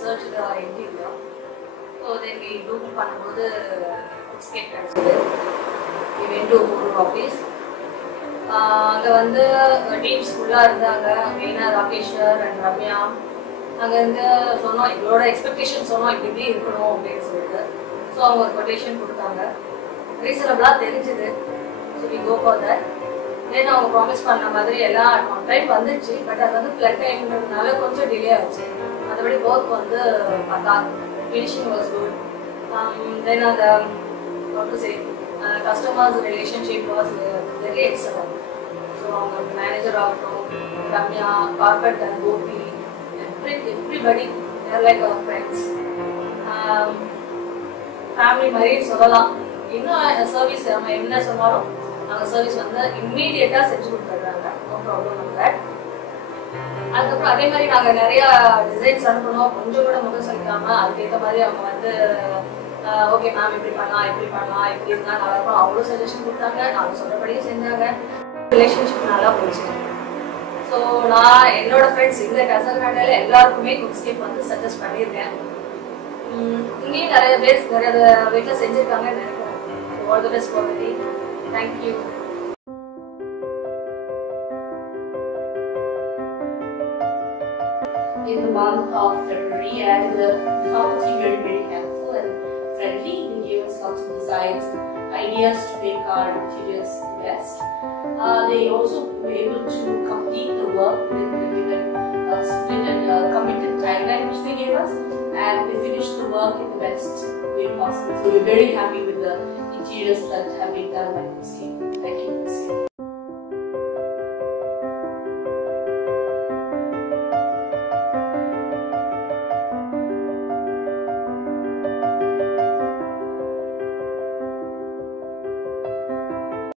searched the interior. So then we look பண்ணும்போது Cookscape கிடைச்சது. We went to Guru office. அங்கே வந்து teams ஃபுல்லாக இருந்தாங்க. மெயினாக ராகேஷ்வர் அண்ட் ரம்யா. அங்கே இருந்து சொன்னோம், எங்களோட எக்ஸ்பெக்டேஷன் சொன்னோம் இப்படி இருக்கணும் அப்படின்னு சொல்லிட்டு. ஸோ அவங்க ஒரு கொட்டேஷன் கொடுத்தாங்க. ரீசனபிளாக தெரிஞ்சுது. So we go for that. Then அவங்க ப்ராமிஸ் பண்ண மாதிரி எல்லாம் ஆன் டைம் வந்துச்சு. பட் அது வந்து ஃப்ளட் டைம்னால கொஞ்சம் டிலே ஆச்சு. மற்றபடி ஒர்க் வந்து பார்த்தா ஃபினிஷிங் வாஸ் குட். தென் அந்த customers relationship was very excellent. So our manager ஆகட்டும், ரம்யா, கார்பெட் and Gopi, everybody they are like our friends. Family மாதிரி சொல்லலாம். இன்னும் சர்வீஸ் நம்ம என்ன சொன்னாலும் நாங்கள் சர்வீஸ் வந்து இம்மீடியட்டாக செஞ்சு கொடுத்துட்றாங்க. No problem on that. அதுக்கப்புறம் அதே மாதிரி நாங்கள் நிறையா டிசைன்ஸ் அனுப்பணும். கொஞ்சம் கூட முகம் சொல்லிக்காமல் அதுக்கேற்ற மாதிரி அவங்க வந்து ஓகே மேம் இப்படி பண்ணலாம் இப்படி இருந்தால் நல்லா இருக்கும் அவ்வளோ சஜஷன் கொடுத்தாங்க. நாங்கள் சொல்கிறபடியே செஞ்சாங்க. ரிலேஷன்ஷிப் நல்லா போச்சு. ஸோ நான் என்னோட ஃப்ரெண்ட்ஸ் இந்த கசகராட்டில் எல்லாருக்குமே குக்ஸ்கேப் வந்து சஜஸ்ட் பண்ணியிருக்கேன். இங்கேயும் நிறைய பேர் நிறைய வீட்டில் செஞ்சுருக்காங்கன்னு நினைக்கிறேன். So all the best for the day. Thank you. In the month of February, and the faculty very helpful and friendly. They gave us lots of designs, ideas to make our interiors best. They also were able to complete the work within the given split and committed timeline which they gave us, and they finished the work in the best way possible. So we're very happy with the interiors that have been done by Cookscape.